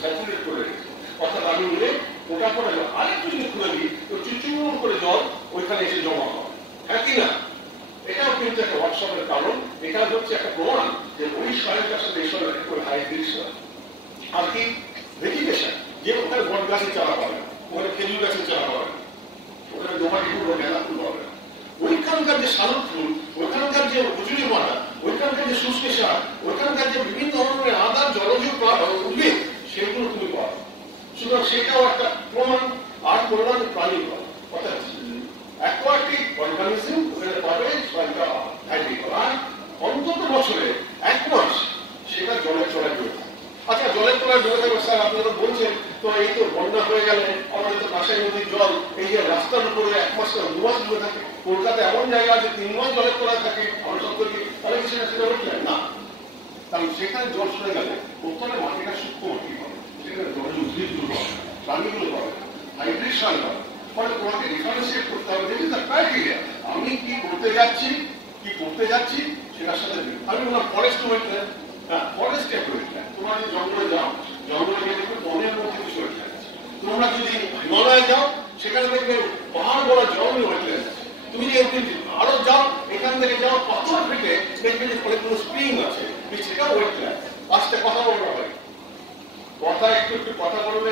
Saturate করে রেখেছে, অর্থাৎ আমি মিলে ওটা পরে আরেকটু যদি খুলে দিই তো চুচুর করে জল ওইখানে এসে জমা হয়, হ্যাঁ কি না? এটাও কিন্তু একটা হোয়াটসঅ্যাপের কারণ। এটা হচ্ছে একটা প্রমাণ যে ওই সয়েলটার সাথে এই সয়েল একটা হাইব্রিড সয়েল। আর কি ভেজিটেশন, যে ওখানে বট গাছের চারা পাবে না, ওখানে খেজুর গাছের চারা পাবে না, ওখানে দোমাটি ফুল বা গেঁদা ফুল পাবে না, ওইখানকার যে শালুক ফুল, ওইখানকার যে হুজুরি মাটা, ওইখানকার যে শুষ্ক সার, ওইখানকার যে বিভিন্ন ধরনের আদার জলজ উদ্ভিদ, সেগুলো তুমি পাবে। সুতরাং সেটাও একটা প্রমাণ। আর প্রমাণ প্রাণী পাবে, অর্থাৎ অ্যাকোয়াটিক অর্গানিজম ওখানে পাবে সয়েলটা হাইব্রিড। আর অন্তত বছরে 1 মাস সেটা জলের তলায় জমে থাকে। আচ্ছা, জলের তলায় জমে থাকবে স্যার, আপনারা বলছেন তো এই তো বন্যা হয়ে গেলে আমাদের তো কাঁসাই নদীর জল এই যে রাস্তার উপরে 1 মাস 2 মাস জমে থাকে, কলকাতা এমন জায়গা আছে 3 মাস জলের তলায় থাকে, আমরা সব করি, তাহলে কি সেটা উঠলেন না? কারণ সেখানে জল সরে গেলে উত্তরে মাটিটা সূক্ষ্ম মাটি হবে, সেখানে জলের উদ্ভিদগুলো পাবে, প্রাণীগুলো পাবে, হাইব্রিড সার পাবে। ফলে তোমাকে ডিফারেন্সিয়েট করতে হবে, দেখি তার ক্রাইটেরিয়া আমি কি করতে যাচ্ছি সেটার সাথে। আমি বললাম ফরেস্ট ওয়েটল্যান্ড, হ্যাঁ ফরেস্ট ওয়েটল্যান্ড। তোমরা যদি জঙ্গলে যাও, জঙ্গলে গিয়ে দেখবে বনের মধ্যে কিছু ওয়েটল্যান্ড আছে। তোমরা যদি হিমালয়ে যাও, সেখানে দেখবে পাহাড় বড় জঙ্গল ওয়েটল্যান্ড আছে। তুমি যদি আরো যাও, এখান থেকে যাও পাথর ফেটে দেখবে যে অনেকগুলো স্প্রিং আছে, সেটাও ওয়েটল্যান্ড। আজকে কথা বলতে হয়, কথা একটু কথা বললে